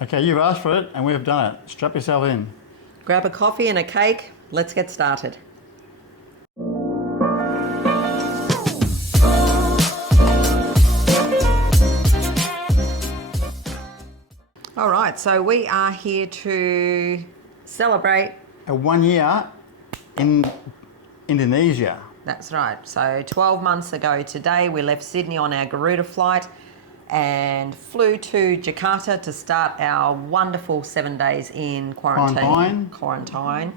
Okay, you've asked for it and we've done it. Strap yourself in. Grab a coffee and a cake. Let's get started. All right, so we are here to celebrate. 1 year in Indonesia. That's right. So 12 months ago today, we left Sydney on our Garuda flight and flew to Jakarta to start our wonderful 7 days in quarantine.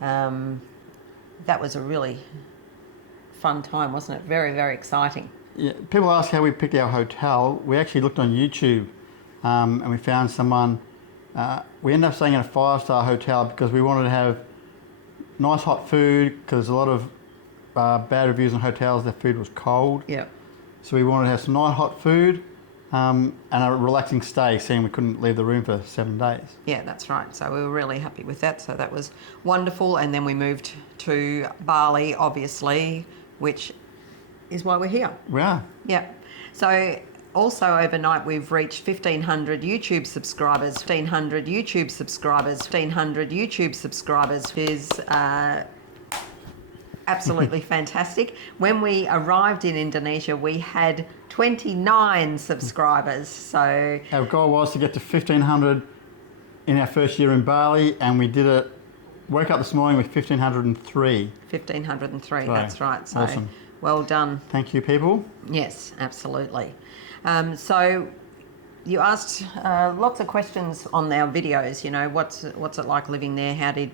That was a really fun time, wasn't it? Very, very exciting. Yeah, people ask how we picked our hotel. We actually looked on YouTube and we found someone. We ended up staying in a 5-star hotel because we wanted to have nice hot food, because a lot of bad reviews on hotels, their food was cold. Yeah. So we wanted to have some nice hot food and a relaxing stay, seeing we couldn't leave the room for 7 days. Yeah, that's right. So we were really happy with that. So that was wonderful. And then we moved to Bali, obviously, which is why we're here. We are. Yeah. So also overnight we've reached 1,500 YouTube subscribers. 1,500 YouTube subscribers. 1,500 YouTube subscribers is absolutely fantastic. When we arrived in Indonesia, we had 29 subscribers. So our goal was to get to 1,500 in our first year in Bali, and we did it. Woke up this morning with 1,503. 1,503, that's right. So awesome. Well done. Thank you, people. Yes, absolutely. So you asked lots of questions on our videos. You know, what's it like living there? How did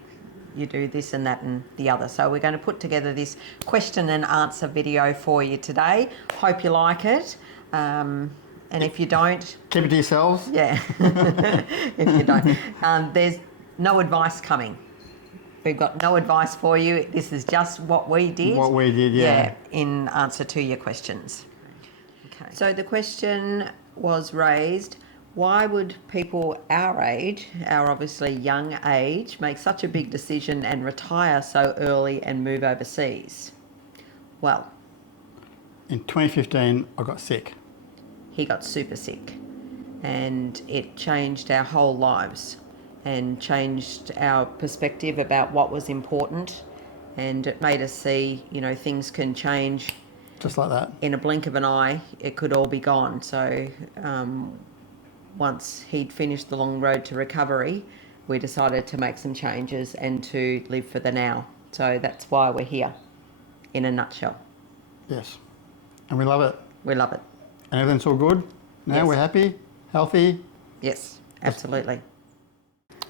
you do this and that and the other? So we're going to put together this question and answer video for you today. Hope you like it. And if you don't, keep it to yourselves. Yeah. If you don't, there's no advice coming. We've got no advice for you. This is just what we did. What we did, yeah. In answer to your questions. Okay. So the question was raised, why would people our age, our obviously young age, make such a big decision and retire so early and move overseas? Well, in 2015, I got sick. He got super sick, and it changed our whole lives and changed our perspective about what was important, and it made us see, you know, things can change just like that. In a blink of an eye, it could all be gone. So once he'd finished the long road to recovery, we decided to make some changes and to live for the now. So that's why we're here, in a nutshell. Yes. And we love it. We love it. And everything's all good? Now yes. We're happy, healthy? Yes, absolutely.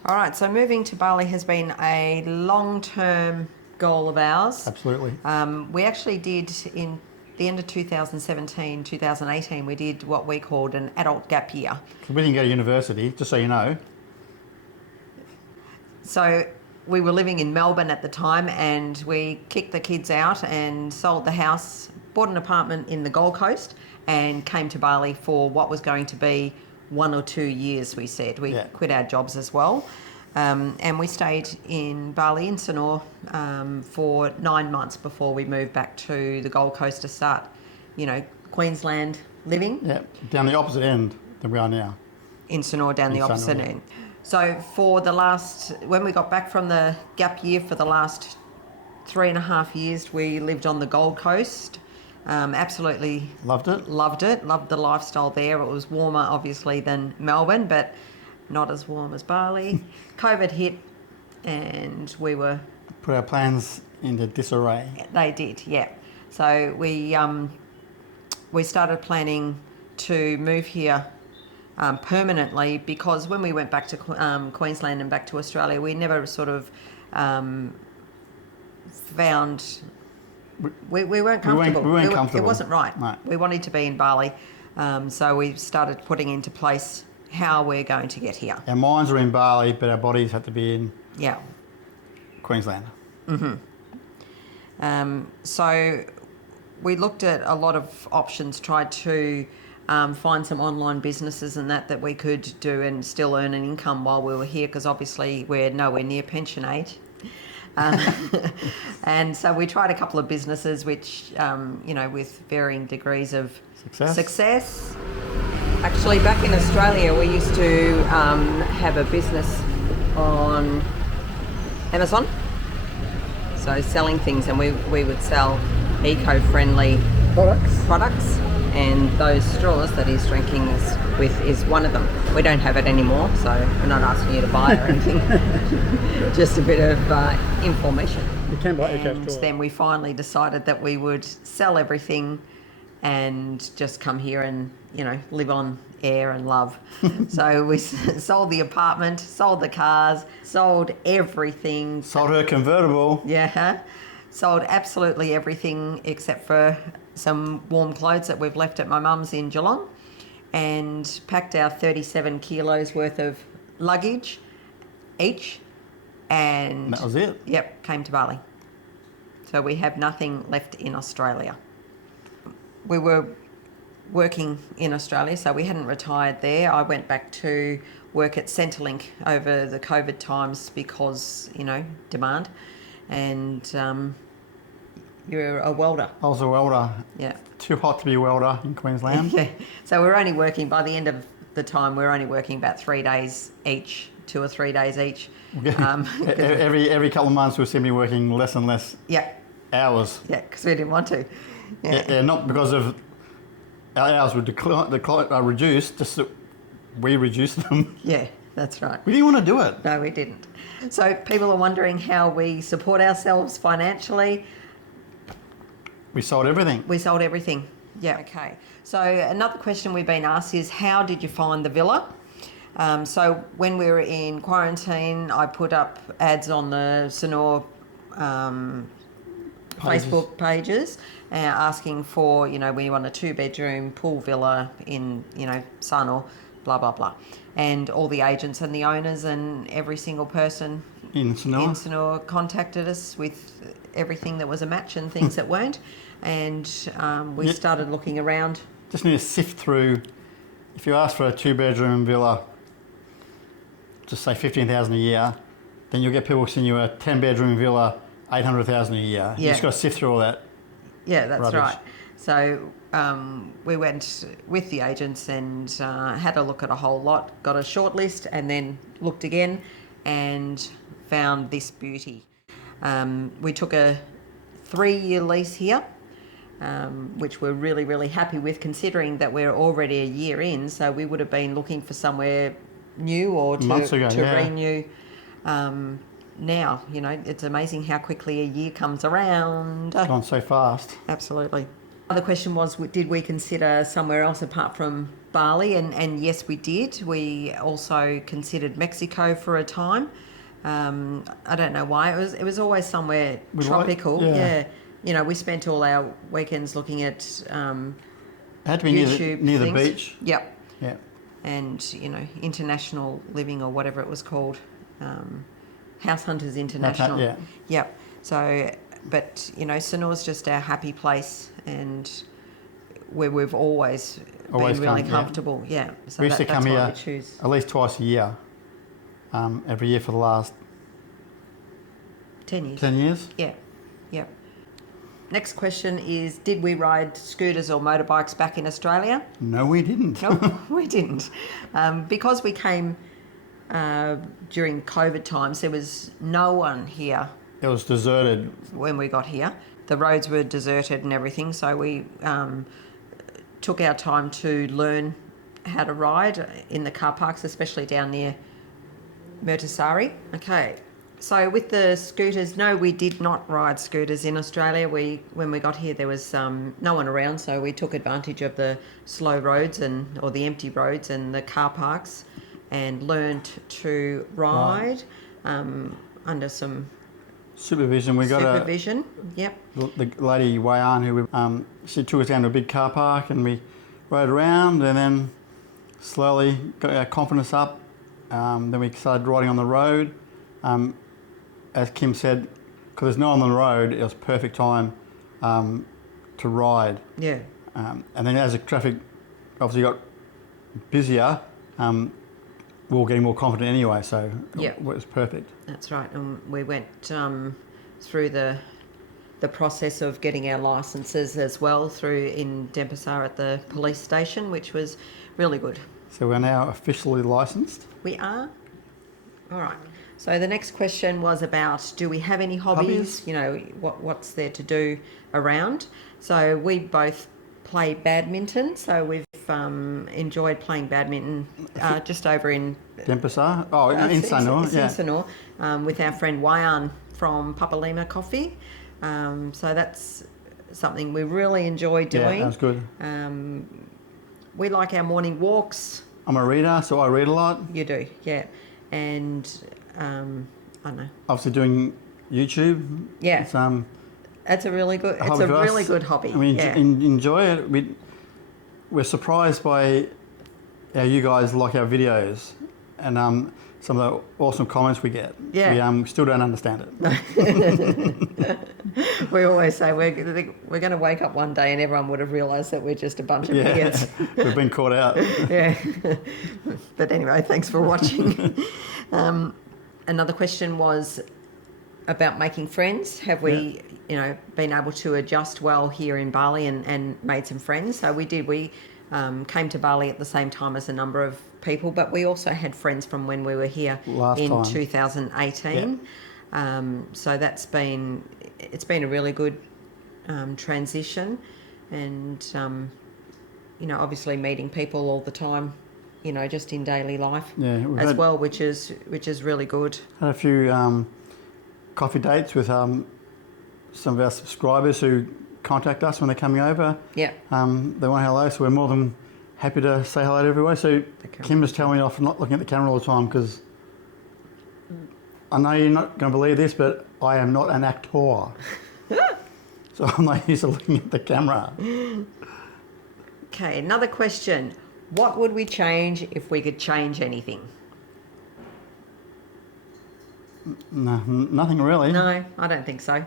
All right, so moving to Bali has been a long-term goal of ours. Absolutely. We actually did, in the end of 2017, 2018, we did what we called an adult gap year. We didn't go to university, just so you know. So we were living in Melbourne at the time, and we kicked the kids out and sold the house, bought an apartment in the Gold Coast, and came to Bali for what was going to be 1 or 2 years, we said. We quit our jobs as well. And we stayed in Bali, in SANUR, for 9 months before we moved back to the Gold Coast to start, you know, Queensland living. Yeah, down the opposite end than we are now. In SANUR, down the opposite end. So for the last, when we got back from the gap year, for the last 3.5 years, we lived on the Gold Coast. Absolutely loved it. Loved the lifestyle there. It was warmer obviously than Melbourne, but not as warm as Bali. COVID hit and we were put our plans into disarray. They did, yeah. So we started planning to move here permanently, because when we went back to Queensland and back to Australia, we never sort of found we weren't comfortable. We weren't comfortable. It wasn't right. No. We wanted to be in Bali, so we started putting into place how we're going to get here. Our minds were in Bali, but our bodies had to be in Queensland. Mm-hmm. So we looked at a lot of options, tried to find some online businesses and that we could do and still earn an income while we were here, because obviously we're nowhere near pension age. And so we tried a couple of businesses which, you know, with varying degrees of success. Actually, back in Australia, we used to have a business on Amazon. So selling things, and we would sell eco-friendly products, and those straws that he's drinking with is one of them. We don't have it anymore, so we're not asking you to buy or anything. Just a bit of information. You can buy eco And straws. then we finally decided that we would sell everything and just come here and, you know, live on air and love. So we sold the apartment, sold the cars, sold everything. Sold her convertible. Yeah, sold absolutely everything except for some warm clothes that we've left at my mum's in Geelong, and packed our 37 kilos worth of luggage each, and That was it. Yep, came to Bali. So we have nothing left in Australia. We were working in Australia, so we hadn't retired there. I went back to work at Centrelink over the COVID times because, you know, demand. And you're a welder. I was a welder. Yeah. Too hot to be a welder in Queensland. Yeah. So we're only working, by the end of the time, we're only working about 3 days each, 2 or 3 days each. Every couple of months we'll see me working less and less Yeah. hours. Yeah, because we didn't want to. Yeah, not because of our hours would reduce, just that we reduced them. Yeah, that's right. We didn't want to do it. No, we didn't. So people are wondering how we support ourselves financially. We sold everything. We sold everything. Yeah. Okay. So another question we've been asked is, how did you find the villa? So when we were in quarantine, I put up ads on the SANUR Facebook pages asking for, you know, we want a 2-bedroom pool villa in, you know, SANUR, blah, blah, blah. And all the agents and the owners and every single person In SANUR contacted us with everything that was a match and things that weren't. And we started looking around. Just need to sift through. If you ask for a 2-bedroom villa, just say 15,000 a year, then you'll get people sending you a 10-bedroom villa, 800,000 a year. You just got to sift through all that. Yeah, that's rubbish. right. So we went with the agents and had a look at a whole lot, got a short list, and then looked again and found this beauty. We took a 3-year lease here, which we're really, really happy with, considering that we're already a year in. So we would have been looking for somewhere new or to renew. Now, you know, it's amazing how quickly a year comes around. It's gone so fast. Absolutely. The question was, did we consider somewhere else apart from Bali? And yes, we did. We also considered Mexico for a time. I don't know why. It was always somewhere tropical. Yeah. You know, we spent all our weekends looking at It had to be YouTube near the things. beach. Yep. Yeah. And, you know, international living or whatever it was called. House Hunters International. Yeah. Yep. So, but, you know, SANUR's just our happy place, and where we've always been really comfortable. Yeah. So we used to come that's why here we choose. at least twice a year, every year for the last 10 years. 10 years. Yeah. Yep. Next question is, did we ride scooters or motorbikes back in Australia? No, we didn't. No, we didn't. Because we came during COVID times, there was no one here It was deserted. when we got here. The roads were deserted and everything, so we took our time to learn how to ride in the car parks, especially down near Murtasari. Okay, so with the scooters, no, we did not ride scooters in Australia. When we got here, there was no one around, so we took advantage of the slow roads or the empty roads and the car parks, and learned to ride under some Supervision. We got supervision. Yep. the lady Wayan, who she took us down to a big car park, and we rode around, and then slowly got our confidence up. Then we started riding on the road. As Kim said, because there's no one on the road, it was perfect time to ride. Yeah. And then as the traffic obviously got busier, we were getting more confident anyway, so Yeah. it was perfect. That's right. And we went through the the process of getting our licences as well through in Denpasar at the police station, which was really good. So we're now officially licensed. We are? All right. So the next question was about, do we have any hobbies? You know, what's there to do around? So we both play badminton. So we've enjoyed playing badminton just over in Denpasar? Oh, in SANUR, it's yeah. in SANUR, with our friend Wayan from Papalima Coffee. So that's something we really enjoy doing. Yeah, that's good. We like our morning walks. I'm a reader, so I read a lot. You do, yeah. And I don't know. Obviously doing YouTube. Yeah. It's, That's a really good. It's hobby a for really us. good hobby. I mean, yeah. enjoy it. We're surprised by how you guys like our videos and some of the awesome comments we get. Yeah. We still don't understand it. We always say we're going to wake up one day and everyone would have realised that we're just a bunch of Yeah, idiots. we've been caught out. Yeah. But anyway, thanks for watching. Another question was about making friends. Have we, been able to adjust well here in Bali and made some friends? So we did. We came to Bali at the same time as a number of people, but we also had friends from when we were here Last in time. 2018. So it's been a really good transition, and obviously meeting people all the time, just in daily life Yeah, well, which is really good. Had a few coffee dates with some of our subscribers who contact us when they're coming over. Yeah. They want hello, so we're more than happy to say hello to everyone. So Kim was telling me off not looking at the camera all the time because I know you're not going to believe this, but I am not an actor. So I'm not used to looking at the camera. Okay, another question. What would we change if we could change anything? No, nothing really. No, I don't think so.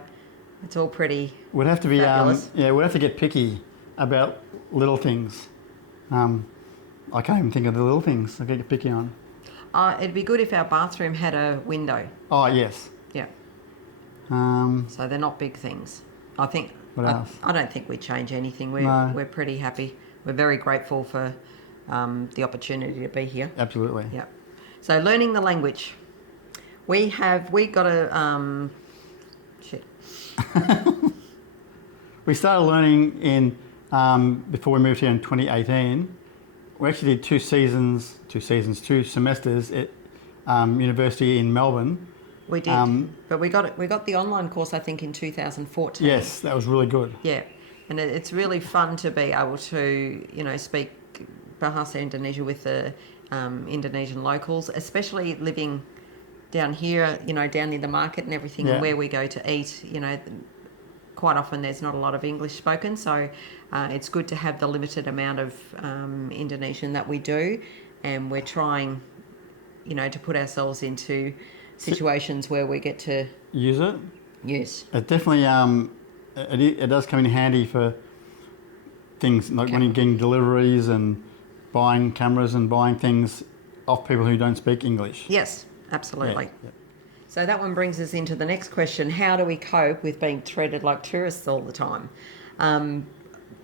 It's all pretty We'd have to be, fabulous. we'd have to get picky about little things. I can't even think of the little things I could get picky on. It'd be good if our bathroom had a window. Oh, yes. Yeah. Um, So they're not big things. I think. What else? I don't think we'd change anything. No. We're pretty happy. We're very grateful for the opportunity to be here. absolutely. Yeah. So learning the language. We got a shit. We started learning in before we moved here in 2018. We actually did two semesters at university in Melbourne. We did, but we got the online course I think in 2014. Yes, that was really good. Yeah, and it's really fun to be able to speak Bahasa Indonesia with the Indonesian locals, especially living down here, down near the market and everything, Yeah. and where we go to eat. Quite often there's not a lot of English spoken, so it's good to have the limited amount of Indonesian that we do, and we're trying, to put ourselves into situations where we get to Use it. use. It definitely it does come in handy for things like when you're getting deliveries and buying cameras and buying things off people who don't speak English. Yes, absolutely. Yeah. So that one brings us into the next question. How do we cope with being treated like tourists all the time?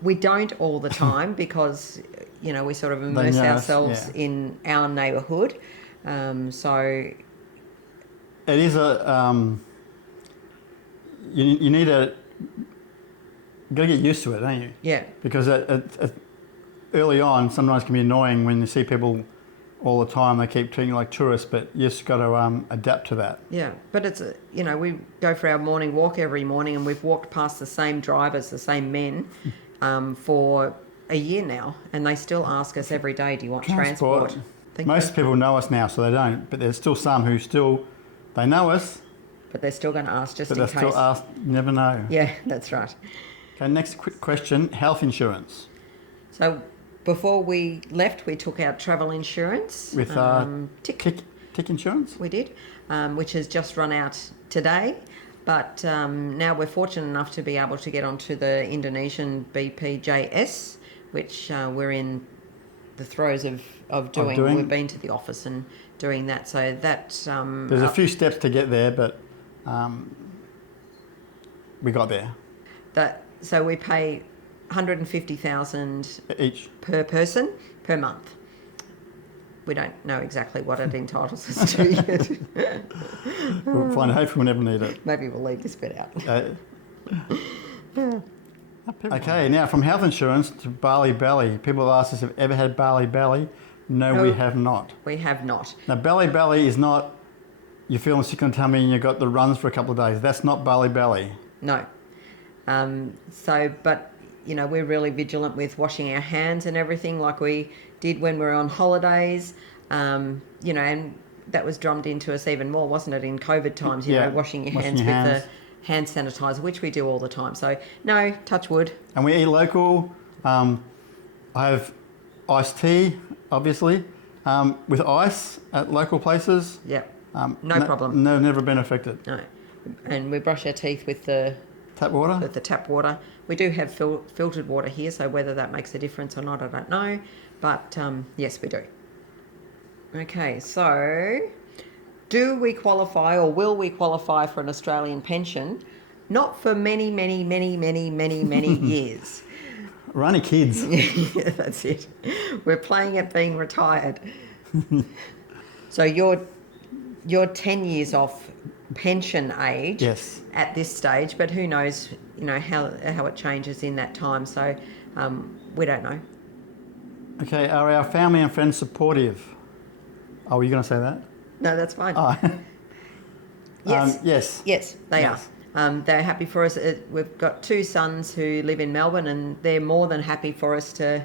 We don't all the time because, we sort of immerse know us, ourselves yeah. in our neighbourhood. So It is you need to got to get used to it, don't you? yeah, Because early on, sometimes it can be annoying when you see people all the time. They keep treating you like tourists, but you just got to adapt to that. yeah. But it's, we go for our morning walk every morning and we've walked past the same drivers, the same men for a year now, and they still ask us every day, do you want transport? Most people know us now, so they don't. But there's still some who they know us, But they're still going to ask just but in they case. still ask. You never know. Yeah, that's right. Okay, next quick question: health insurance So before we left, we took out travel insurance. with tick insurance. We did, which has just run out today. But now we're fortunate enough to be able to get onto the Indonesian BPJS, which we're in the throes of doing. We've been to the office and doing that. So that... There's a few steps to get there, but we got there? So we pay 150,000 Each. per person per month. We don't know exactly what it entitles us to yet. We'll find out. Hopefully we'll never need it. Maybe we'll leave this bit out. Okay, now from health insurance to Bali Belly. People have asked us if we've ever had Bali Belly. No, we have not. We have not. Now, Bali Belly is not you're feeling sick on the tummy and you've got the runs for a couple of days. That's not Bali Belly. No. But, you know, we're really vigilant with washing our hands and everything like we did when we were on holidays. You know, and that was drummed into us even more, wasn't it, in COVID times, you know, washing your hands with the hand sanitizer, which we do all the time. So, no, touch wood. And we eat local. I have iced tea, obviously, with ice at local places. Yeah. No problem. No, never been affected. No. And we brush our teeth with the tap water. With the tap water. We do have filtered water here, so whether that makes a difference or not, I don't know. But yes, we do. Okay, so do we qualify or will we qualify for an Australian pension? Not for many, many, many, many, many, many years. We're only kids. Yeah, that's it. We're playing at being retired. So you're 10 years off pension age at this stage, but who knows, you know, how it changes in that time. So we don't know. Okay, are our family and friends supportive? Oh, were you going to say that? No, that's fine. Oh. Yes. Yes, they are. They're happy for us. We've got 2 sons who live in Melbourne, and they're more than happy for us to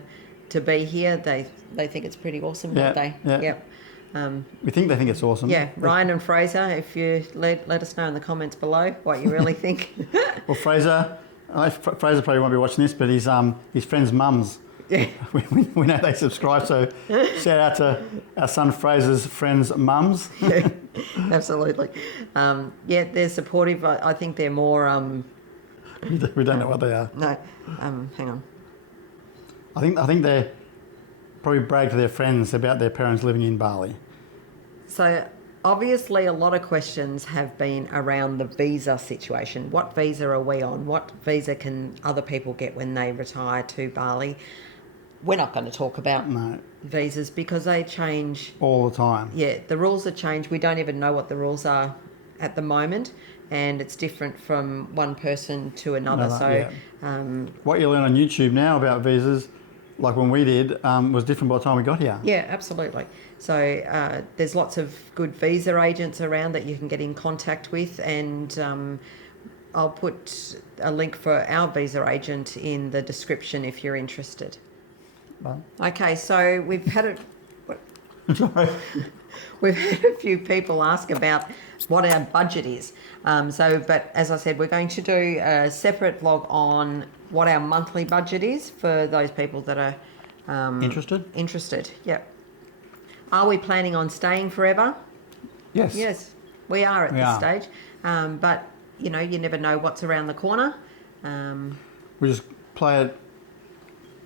be here. They think it's pretty awesome, don't they? Yeah. Yep. We think they think it's awesome. Yeah, Ryan and Fraser, if you let us know in the comments below what you really think. Well, Fraser probably won't be watching this, but his friends' mums. Yeah. We know they subscribe, so shout out to our son Fraser's friends' mums. Yeah, absolutely. Yeah, they're supportive. I think they're more... we don't know what they are. No, hang on. I think they probably brag to their friends about their parents living in Bali. So obviously a lot of questions have been around the visa situation. What visa are we on? What visa can other people get when they retire to Bali? We're not going to talk about visas because they change all the time. Yeah, the rules are changed. We don't even know what the rules are at the moment, and it's different from one person to another. What you learn on YouTube now about visas, like when we did, was different by the time we got here. Yeah, absolutely. So there's lots of good visa agents around that you can get in contact with, and I'll put a link for our visa agent in the description if you're interested. Okay, so we've had we've had a few people ask about what our budget is. But as I said, we're going to do a separate vlog on what our monthly budget is for those people that are Interested, yep. Are we planning on staying forever? Yes. Yes, we are at this stage. But you know, you never know what's around the corner. We just play it.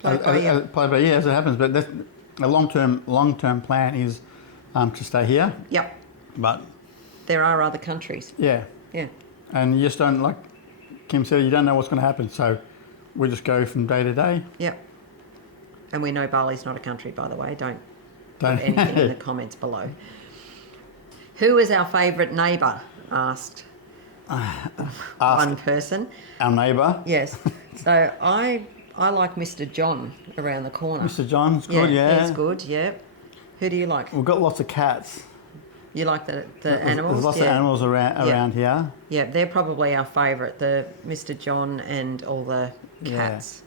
Play by ear as it happens, but that's a long-term plan is to stay here. Yep. But there are other countries. Yeah. Yeah. And you just don't, like Kim said, you don't know what's going to happen. So we just go from day to day. Yep. And we know Bali's not a country, by the way. Don't put anything in the comments below. Who is our favourite neighbour? Asked one person. Our neighbour. Yes. So I like Mr. John around the corner. Mr. John's good, yeah. He's good, yeah. Who do you like? We've got lots of cats. You like the animals? There's lots of animals around here. Yeah, they're probably our favourite, the Mr. John and all the cats.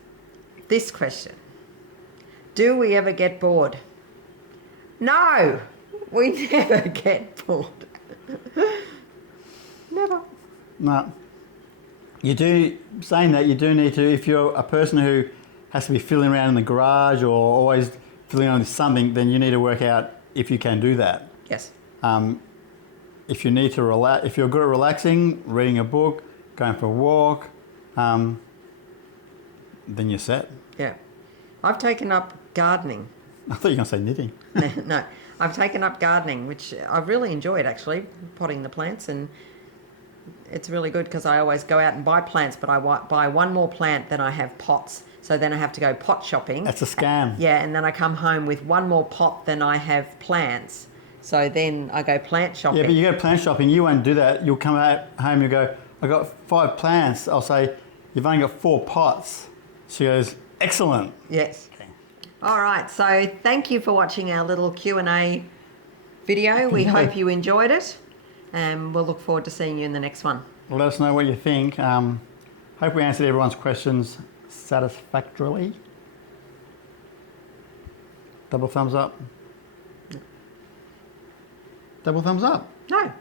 Yeah. This question. Do we ever get bored? No! We never get bored. Never. No. You do, saying that, you do need to, if you're a person who has to be fiddling around in the garage or always fiddling on something, then you need to work out if you can do that. Yes. If you need to relax, if you're good at relaxing, reading a book, going for a walk, then you're set. Yeah. I've taken up gardening. I thought you were going to say knitting. No. I've taken up gardening, which I've really enjoyed actually, potting the plants, and It's really good because I always go out and buy plants, but I buy one more plant than I have pots. So then I have to go pot shopping. That's a scam. Yeah, and then I come home with one more pot than I have plants. So then I go plant shopping. Yeah, but you go plant shopping, you won't do that. You'll come out home, you go, I got 5 plants. I'll say, you've only got 4 pots. She goes, excellent. Yes. Okay. All right. So thank you for watching our little Q&A video. We hope you enjoyed it, and we'll look forward to seeing you in the next one. Let us know what you think. Hope we answered everyone's questions satisfactorily. Double thumbs up. Double thumbs up. No.